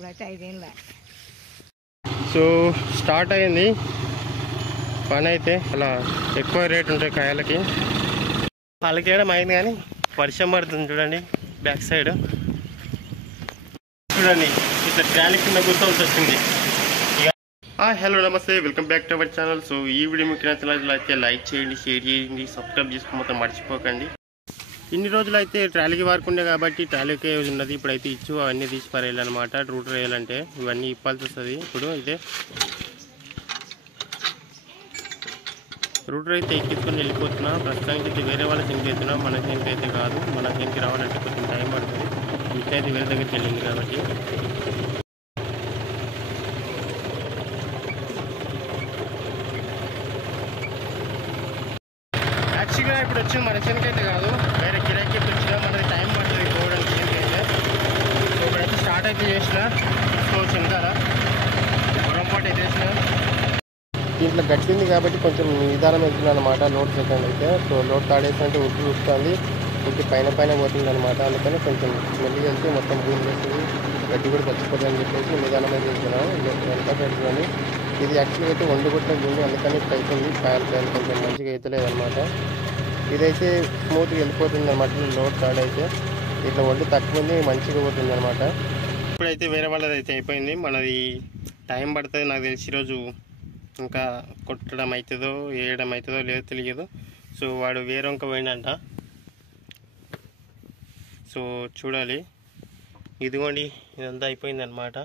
ఇప్పుడైతే 5 ఏళ్ళ. So start అయింది పని అయితే. అలా ఎక్కువ రేట్ ఉంటాయి కాయలకి. పలకేయడం అయింది కానీ వర్షం పడుతుంది చూడండి. బ్యాక్ సైడ్ చూడండి ఇట్లా ట్రాలీ కింద కూర్చోవలసి వచ్చింది. హలో నమస్తే, welcome back to our channel. So ఈ వీడియో మీకు నచ్చినట్లయితే లైక్ చేయండి, షేర్ చేయండి, సబ్స్క్రైబ్ చేసుకుని మొత్తం మర్చిపోకండి. ఇన్ని రోజులు అయితే ట్రాలీకి వారుకుండే కాబట్టి ట్రాలీకే ఉన్నది. ఇప్పుడైతే ఇచ్చు అవన్నీ తీసి పారేయాలన్నమాట. రూట్ వేయాలంటే ఇవన్నీ ఇప్పాల్సి వస్తుంది. ఇప్పుడు అయితే రూటర్ అయితే ఎక్కించుకొని వెళ్ళిపోతున్నా. ప్రస్తుతానికి అయితే వేరే వాళ్ళ శనికి అవుతున్నా, మన శనికి అయితే కాదు. మన శనికి రావాలంటే కొంచెం టైం పడుతుంది. మిషన్ అయితే వేరే దగ్గరికి వెళ్ళింది కాబట్టి. యాక్చువల్గా ఇప్పుడు వచ్చిన మన శనికి అయితే కాదు, వేరే కిరాయికి వచ్చినా మనకి టైం పడుతుంది పోవడానికి శనికి అయితే. సో ఇప్పుడైతే స్టార్ట్ అయితే చేసిన తీసుకోవచ్చు. ఇంకా పొరంపాటు అయితే వేసిన దీంట్లో గట్టింది కాబట్టి కొంచెం నిదానం వెళ్తుంది అనమాట. లోడ్ సెకండ్ అయితే సో లోడ్ తాడేసినట్టు ఉడ్డు ఉడుతుంది, ఉడ్డు పైన పోతుంది అనమాట. అందుకని కొంచెం మెల్లి వెళ్తే మొత్తం భూమి చేస్తుంది, గడ్డి కూడా చచ్చిపోతుంది అని చెప్పేసి నిదానం అయితే వెళ్తున్నాం. వెనక పెట్టుకొని ఇది యాక్చువల్గా అయితే వండుకొట్టిన భూమి, అందుకని ఇప్పుడు అవుతుంది. కాయలు కొంచెం మంచిగా అవుతలేదు అనమాట. ఇదైతే స్మూత్గా వెళ్ళిపోతుంది అనమాట. లోడ్ తాడైతే ఇట్లా వండి తక్కువ మంచిగా పోతుంది అనమాట. ఇప్పుడైతే వేరే వాళ్ళది అయితే అయిపోయింది. మనది టైం పడుతుంది నాకు తెలిసి. ఈరోజు ఇంకా కొట్టడం అవుతుందో వేయడం అవుతుందో లేదో తెలియదు. సో వాడు వేరొంక పోయిందంట. సో చూడాలి. ఇదిగోండి ఇదంతా అయిపోయింది అనమాట.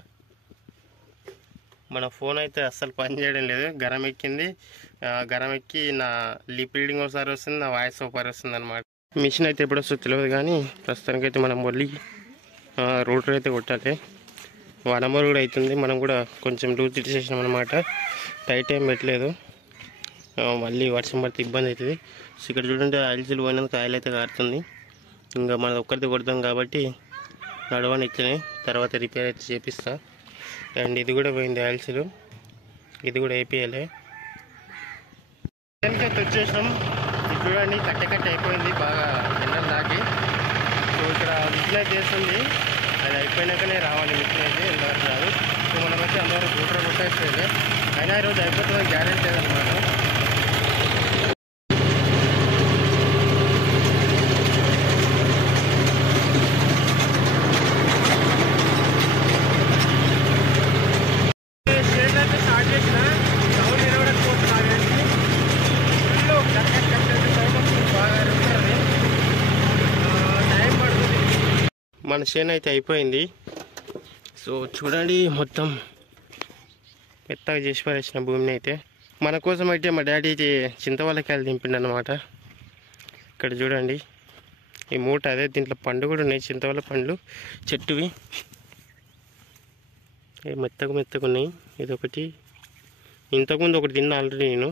మన ఫోన్ అయితే అస్సలు పని చేయడం లేదు. గరం ఎక్కింది. గరం ఎక్కి నా లిప్ రీడింగ్ ఒకసారి వస్తుంది, నా వాయిస్ ఒకసారి వస్తుంది అనమాట. మిషన్ అయితే ఎప్పుడు వస్తుందో తెలియదు కానీ ప్రస్తుతానికైతే మనం మళ్ళీ రూటర్ అయితే కొట్టాలి. వనమూరు కూడా అవుతుంది. మనం కూడా కొంచెం లూజ్ చేసినాం అనమాట. టైట్ ఏం పెట్టలేదు. మళ్ళీ వర్షం పడితే ఇబ్బంది అవుతుంది. సో ఇక్కడ చూడండి ఆయిల్సీలు పోయినందుకు ఆయిల్ అయితే కారుతుంది. ఇంకా మనం ఒక్కరిది కొడతాం కాబట్టి నడవని ఇచ్చినాయి. తర్వాత రిపేర్ అయితే చేపిస్తా. అండ్ ఇది కూడా పోయింది ఆయిల్సీలు, ఇది కూడా వేపియాలి. అయితే వచ్చేసినాం. ఇది చూడండి కట్ట అయిపోయింది బాగా ఎండలు దాకి. సో ఇక్కడ మిషన్ అయితే చేస్తుంది. అది అయిపోయినాకనే రావాలి మిషన్ అయితే, ఎంతవరకు రాదు. సో మనమైతే అంతవరకు రూటర్ కొట్టేస్తుంది. అయినా ఈరోజు అయిపోతుందని గ్యారెంటీ లేదనమాట. అయితే స్టార్ట్ చేసిన సౌండ్ నిలబడకపోతుంది. బాగా ఉంటుంది, టైం పడుతుంది. మన చేను అయితే అయిపోయింది. సో చూడండి మొత్తం మెత్తగా చేసి పారేసిన భూమిని అయితే. మన కోసం అయితే మా డాడీ అయితే చింతవల్లకాయలు దింపిండు అనమాట. ఇక్కడ చూడండి ఈ మూట అదే, దీంట్లో పండు కూడా ఉన్నాయి, చింతవల్ల పండ్లు చెట్టువి. మెత్తగా ఉన్నాయి. ఇదొకటి, ఇంతకుముందు ఒకటి తిన్నా ఆల్రెడీ నేను.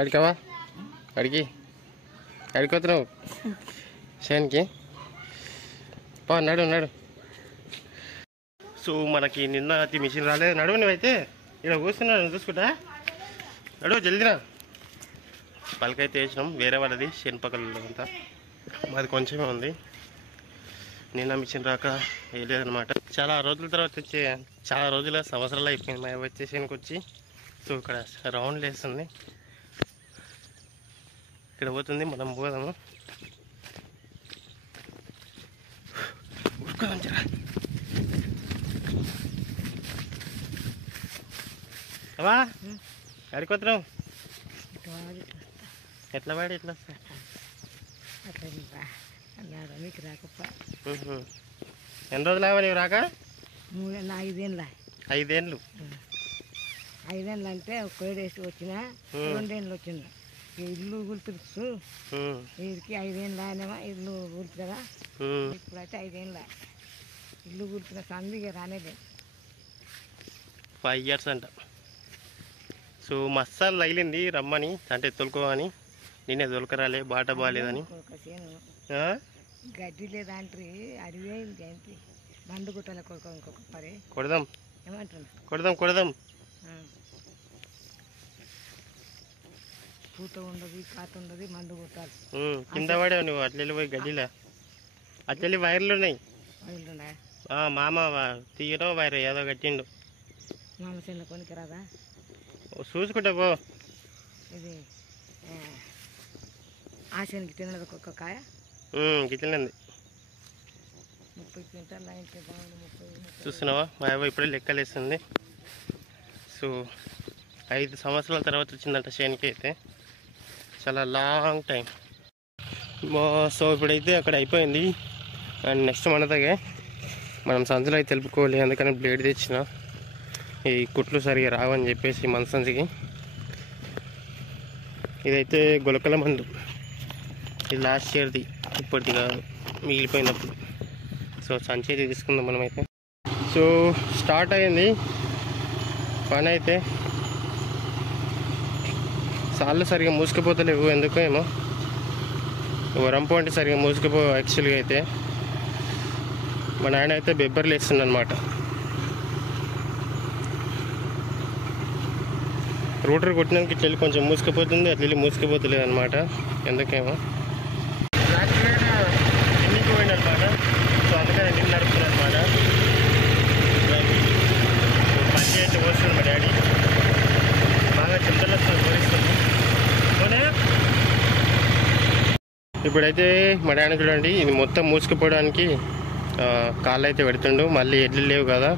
అడికావా అడిపోతున్నావు షాన్కి పా, నడు. సో మనకి నిన్న అతి మిషన్ రాలేదు. నడువు నువ్వైతే ఇక్కడ కూర్చున్నాడు చూసుకుంటా. నడువు జల్దిరా. పలకైతే వేసినాం వేరే వాళ్ళది శనపకల్లో అంతా. మాది కొంచెమే ఉంది. నిన్న మిషన్ రాక వేయలేదనమాట. చాలా రోజుల తర్వాత చాలా రోజుల సంవత్సరాలు అయిపోయింది మా వచ్చేసానికి వచ్చి. సో ఇక్కడ రౌండ్లు వేస్తుంది. ఇక్కడ పోతుంది, మనం పోదాము. ఉడుకోదంచరా. అవా అడికొత్తున్నావు ఎట్లా వాడి ఎట్లా వస్తా ఎన్ని రోజులు అవ్వ నీవు రాక? 5 ఏళ్ళు. 5 ఏళ్ళు అంటే ఒక 7 వేసి వచ్చిన, 2 ఏళ్ళు వచ్చింది. ఇల్లు కూల్చు వీడికి 5 ఏళ్ళు ఆయనేమో ఇల్లు కూల్చుదా. ఇప్పుడైతే 5 ఏళ్ళ ఇల్లు కూల్చిన సందిగా రానేది 5 years అంట. సో మసాలు తగిలింది రమ్మని, అంటే తొలుకోవని. నేనే తొలకరాలే, బాట బాగాలేదని. గడ్డి లేదంటే అడివే మందు కొట్టాలి ఇంకొక పరి కొడదాం ఏమంటున్నా కొడదాం పూత ఉండదు కాత ఉండదు మందు కొట్టాలి. కింద పడావు నువ్వు అట్లెళ్ళి పోయి గడ్డిలా అట్లెళ్ళి వైర్లు ఉన్నాయి. మామ తీయరో వైర్ ఏదో కట్టిండు. మామ చిన్న కొనికి రాదా చూసుకుంటా పో. ఇది ఆశనికి తిన్నది ఒక్కొక్క కాయ గిట్లనేది 30 క్వింటాలు 30 చూస్తున్నావా మా అవ్వ ఇప్పుడే లెక్కలేస్తుంది. సో 5 సంవత్సరాల తర్వాత వచ్చిందంట చేనికి అయితే, చాలా లాంగ్ టైం. సో ఇప్పుడైతే అక్కడ అయిపోయింది. అండ్ నెక్స్ట్ మనతగే మనం సంచులు అయితే తెలుపుకోవాలి, అందుకని బ్లేడ్ తెచ్చిన. ఈ కుట్లు సరిగా రావని చెప్పేసి మన సంచికి. ఇదైతే గొలకల మందు, ఇది లాస్ట్ ఇయర్ది, ఇప్పటిది కాదు, మిగిలిపోయినప్పుడు. సో సంచి అయితే తీసుకుందాం మనమైతే. సో స్టార్ట్ అయింది పని అయితే. సార్లు సరిగా మూసుకుపోతలేవు ఎందుకో ఏమో, వరంపు అంటే సరిగా మూసుకుపో. యాక్చువల్గా అయితే మా నాయన అయితే బెబ్బర్లు వేస్తుంది అనమాట. రోటర్ కొట్టినానికి ఇట్లా కొంచెం మూసుకుపోతుంది, అట్లా వెళ్ళి మూసుకుపోతలేదు అనమాట ఎందుకేమో. ఎన్నికి పోయింది అనమాట. సో అందుకని ఎన్ని నడుపుతుంది అనమాట. పచ్చి అయితే పోస్తుంది మా డాడీ, బాగా చింతలు పోయిస్తుంది. ఇప్పుడైతే మా డాడీ చూడండి, ఇది మొత్తం మూసుకుపోవడానికి కాళ్ళు అయితే పెడుతుండు. మళ్ళీ ఎడ్లు లేవు కదా,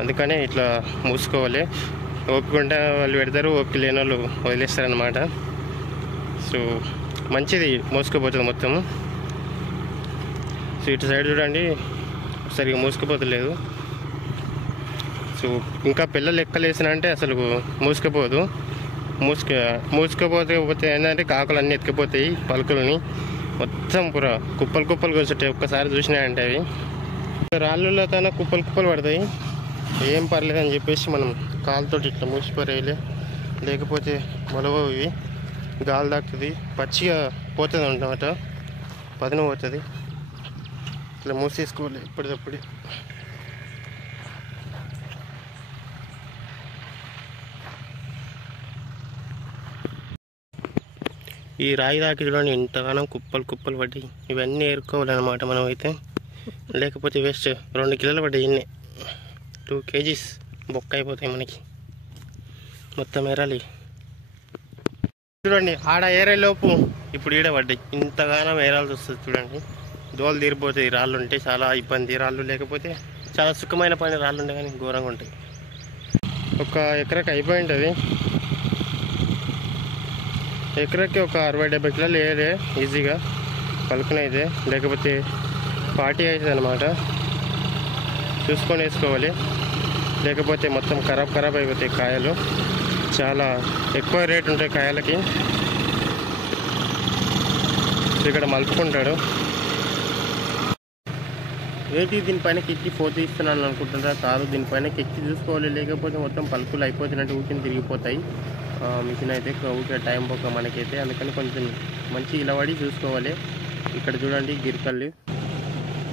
అందుకనే ఇట్లా మూసుకోవాలి. ఓపిక ఉంటే వాళ్ళు పెడతారు, ఓపిక లేని వాళ్ళు వదిలేస్తారనమాట. సో మంచిది, మోసుకుపోతుంది మొత్తము. సో ఇటు సైడ్ చూడండి సరిగా మూసుకుపోతలేదు. సో ఇంకా పిల్లలు ఎక్కలేసిన అంటే అసలు మూసుకుపోదు. మూసుకుపోతే ఏంటంటే కాకులు అన్నీ ఎత్తుకుపోతాయి పలుకులని, మొత్తం పూర కుప్పలు కుప్పలు కూర్చుంటాయి. ఒక్కసారి చూసినాయంటే అవి రాళ్ళలో తన కుప్పలు పడతాయి. ఏం పర్లేదని చెప్పేసి మనం కాలుతో ఇట్లా మూసిపోరేయలే, లేకపోతే మొలవ ఇవి గాలి దాక్కుతుంది, పచ్చిగా పోతుంది అన్నమాట, పదును పోతుంది. ఇట్లా మూసేసుకోవాలి ఎప్పటికప్పుడు. ఈ రాయి దాకి చూడండి ఎంతగానో కుప్పలు పడ్డాయి. ఇవన్నీ ఏరుకోవాలన్నమాట మనం అయితే, లేకపోతే వేస్ట్. 2 కిలోలు పడ్డాయి, ఇన్నే 2 kgs బొక్క అయిపోతాయి మనకి. మొత్తం ఏరాలి చూడండి. ఆడ ఏరేలోపు ఇప్పుడు ఈడ పడ్డాయి. ఇంతగానో ఏరాల్సి వస్తుంది చూడండి. దోలు తీరిపోతాయి. రాళ్ళు ఉంటే చాలా ఇబ్బంది, రాళ్ళు లేకపోతే చాలా సుఖమైన పని. రాళ్ళు ఉంటే కానీ ఘోరంగా ఉంటాయి. 1 ఎకరాకి అయిపోయి ఉంటుంది. ఎకరాకి ఒక 60-70 కిలోలు వేయలే ఈజీగా పలుకునైతే, లేకపోతే 40 అవుతుంది అనమాట. చూసుకొని వేసుకోవాలి, లేకపోతే మొత్తం ఖరాబ్ అయిపోతాయి కాయలు. చాలా ఎక్కువ రేట్ ఉంటాయి కాయలకి. ఇక్కడ మలుపుకుంటాడు. ఏంటి దీనిపైన ఎక్కి ఫోటో ఇస్తున్నాను అనుకుంటున్నారా? కాదు, దీనిపైన ఎక్కి చూసుకోవాలి, లేకపోతే మొత్తం పలుకులు అయిపోతున్నట్టు ఊరికి తిరిగిపోతాయి. మిషన్ అయితే ఊరికే టైం పోక మనకైతే, అందుకని కొంచెం మంచి ఇలవడి చూసుకోవాలి. ఇక్కడ చూడండి గిరికలు,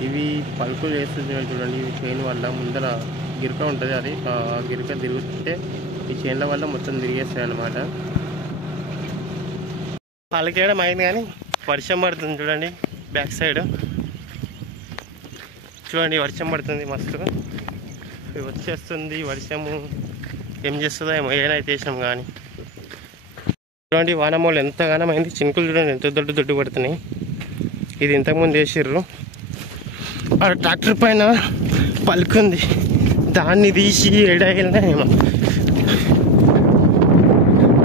ఇవి పలుకులు వేస్తుంది చూడండి. ఇవి చైన్ వల్ల ముందర గిరిక ఉంటుంది, అది గిరిక తిరుగుతుంటే ఈ చైన్ల వల్ల మొత్తం తిరిగేస్తాయి అన్నమాట. పలకేయడం అయింది కానీ వర్షం పడుతుంది చూడండి. బ్యాక్ సైడ్ చూడండి వర్షం పడుతుంది మస్తు వచ్చేస్తుంది వర్షము. ఏం చేస్తుందో ఏమో, ఏదైతే వేసినాం కానీ. చూడండి వానమూలు ఎంతగానో అయింది. చినుకులు చూడండి ఎంత దొడ్డు పడుతున్నాయి. ఇది ఇంతకుముందు వేసిర్రు. ఆ ట్రాక్టర్ పైన పలుకుంది, దాన్ని తీసి ఎడైనా ఏమో.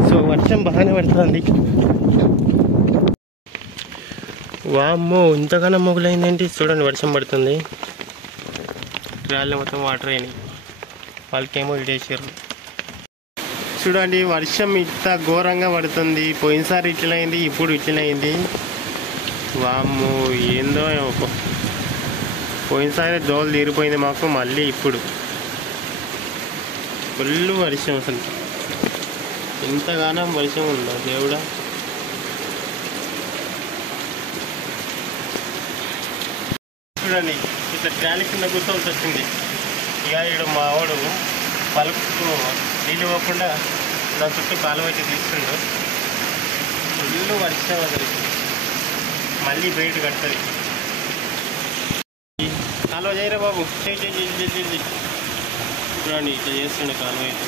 సో వర్షం బాగానే పడుతుంది. వామ్మో ఇంతగానో మొగులైందేంటి చూడండి. వర్షం పడుతుంది, రాళ్ళు మొత్తం వాటర్ అయినాయి. వాళ్ళకేమో ఇడేసారు చూడండి. వర్షం ఇంత ఘోరంగా పడుతుంది. పోయినసారి ఇట్లనైంది, ఇప్పుడు ఇట్లనైంది. వామ్మో ఏందో ఏమో. పోయినసారి దోలు తీరిపోయింది మాకు, మళ్ళీ ఇప్పుడు ఫుల్ వర్షం. అసలు ఇంతగానో వర్షం ఉందా దేవుడా. చూడండి ఇట్లా ట్రాలీ కింద కూర్చోవలసి వచ్చింది. ఇక ఇక్కడ మా వాడు పలుకు నీళ్ళు పోకుండా దాని చుట్టూ కాలువ అయితే తీసుకుండు. ఇల్లు వర్షం అసలు మళ్ళీ బయట కడుతుంది. కాలువ చేయరా బాబు, చూడండి ఇట్లా చేస్తుండే కాలువ అయితే.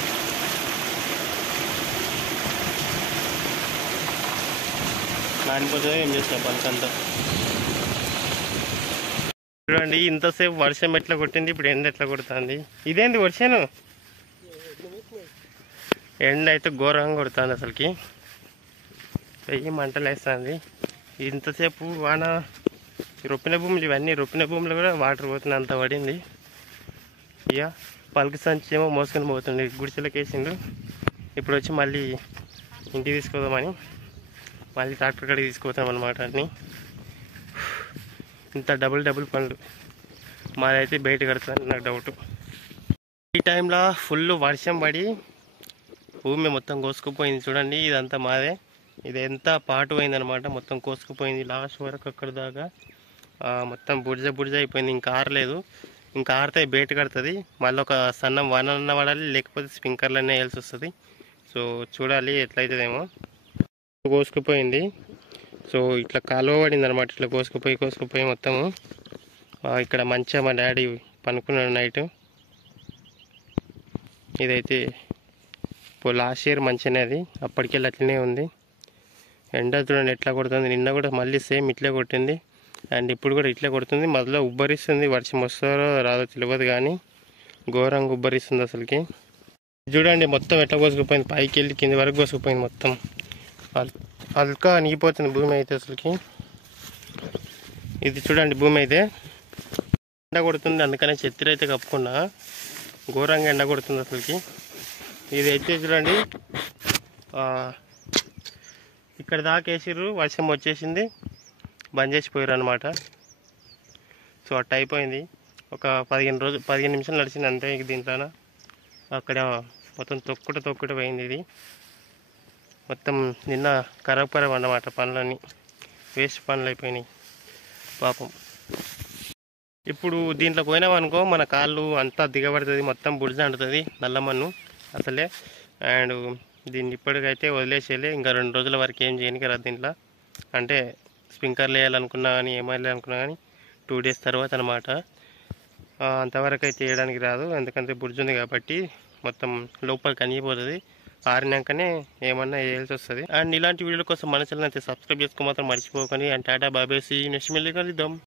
నానిపోతే ఏం చేసిన పనికంతా. చూడండి ఇంతసేపు వర్షం ఎట్లా కొట్టింది, ఇప్పుడు ఎండ ఎట్లా కొడుతుంది. ఇదేంది వర్షం, ఎండ అయితే ఘోరంగా కొడుతుంది అసలుకి. వెయ్యి మంటలు వేస్తుంది. ఇంతసేపు వాన రొప్పిన భూములు, ఇవన్నీ రొప్పిన భూములు కూడా వాటర్ పోతుంది, అంత పడింది. ఇక పలుకు సంచి ఏమో మోసుకొని పోతుంది, గుడిసెలకు వేసిండు. ఇప్పుడు వచ్చి మళ్ళీ ఇంటికి తీసుకుపోదామని మళ్ళీ ట్రాక్టర్ కాడికి తీసుకుపోతాం అన్నమాట. అన్నీ ఇంత డబుల్ పనులు. మాదైతే బయట కడుతుంది నాకు డౌట్. ఈ టైంలో ఫుల్ వర్షం పడి భూమి మొత్తం కోసుకుపోయింది. చూడండి ఇదంతా మాదే. ఇది ఎంత పాటు అయిందనమాట, మొత్తం కోసుకుపోయింది లాస్ట్ వరకు అక్కడ దాకా. మొత్తం బుడిజ అయిపోయింది. ఇంకా ఆరలేదు, ఇంకా ఆరితే బయట కడుతుంది. మళ్ళీ ఒక సన్నం వానన్న పడాలి, లేకపోతే స్ప్రింక్లర్లనే వేయాల్సి వస్తుంది. సో చూడాలి ఎట్లయితుందేమో. కోసుకుపోయింది. సో ఇట్లా కాలువ పడింది అనమాట, ఇట్లా కోసుకుపోయి మొత్తము. ఇక్కడ మంచిగా మా డాడీ పనుకున్నాడు నైట్. ఇదైతే ఇప్పుడు లాస్ట్ ఇయర్ మంచిగానే, అది అప్పటికెళ్ళి అట్లనే ఉంది. ఎండ చూడండి ఎట్లా కొడుతుంది. నిన్న కూడా మళ్ళీ సేమ్ ఇట్లే కొట్టింది, అండ్ ఇప్పుడు కూడా ఇట్లే కొడుతుంది. మొదలు ఉబ్బరిస్తుంది. వర్షం వస్తారో రాదో తెలియదు, కానీ ఘోరంగా ఉబ్బరిస్తుంది అసలుకి. చూడండి మొత్తం ఎట్లా కోసుకుపోయింది, పైకి వెళ్ళి కింది వరకు కోసుకుపోయింది మొత్తం. అల్కా నీగిపోతుంది భూమి అయితే అసలుకి. ఇది చూడండి భూమి అయితే ఎండ కొడుతుంది, అందుకనే చెత్తిరి అయితే కప్పుకున్నా. ఘోరంగా ఎండ కొడుతుంది అసలుకి. ఇది అయితే చూడండి ఇక్కడ దాకా వేసిర్రు, వర్షం వచ్చేసింది, బంద్ చేసిపోయారు అనమాట. సో అట్ట అయిపోయింది. ఒక 15 నిమిషాలు నడిచింది అంతే. దీంట్లో అక్కడ మొత్తం తొక్కుట పోయింది. ఇది మొత్తం నిన్న ఖరాబ్ అన్నమాట. పనులన్నీ వేస్ట్ పనులు అయిపోయినాయి పాపం. ఇప్పుడు దీంట్లో పోయినామనుకో మన కాళ్ళు అంతా దిగబడుతుంది, మొత్తం బుడిజ అంటుతుంది, నల్లమన్ను అసలే. అండ్ దీన్ని ఇప్పటికైతే వదిలేసేయాలి. ఇంకా 2 రోజుల వరకు ఏం చేయడానికి రాదు దీంట్లో. అంటే స్ప్రింక్లర్లు వేయాలనుకున్నా కానీ ఏమేయాలనుకున్నా కానీ 2 డేస్ తర్వాత అనమాట. అంతవరకు అయితే చేయడానికి రాదు, ఎందుకంటే బుడిజ ఉంది కాబట్టి మొత్తం లోపలికి అనిగిపోతుంది. ఆరినాకనే ఏమన్నా వేయాల్సి వస్తుంది. అండ్ ఇలాంటి వీడియోల కోసం మన ఛానల్ అయితే సబ్స్క్రైబ్ చేసుకో మాత్రం మర్చిపోకండి. And tata bye, see you next వీడియోలో కలుద్దాం.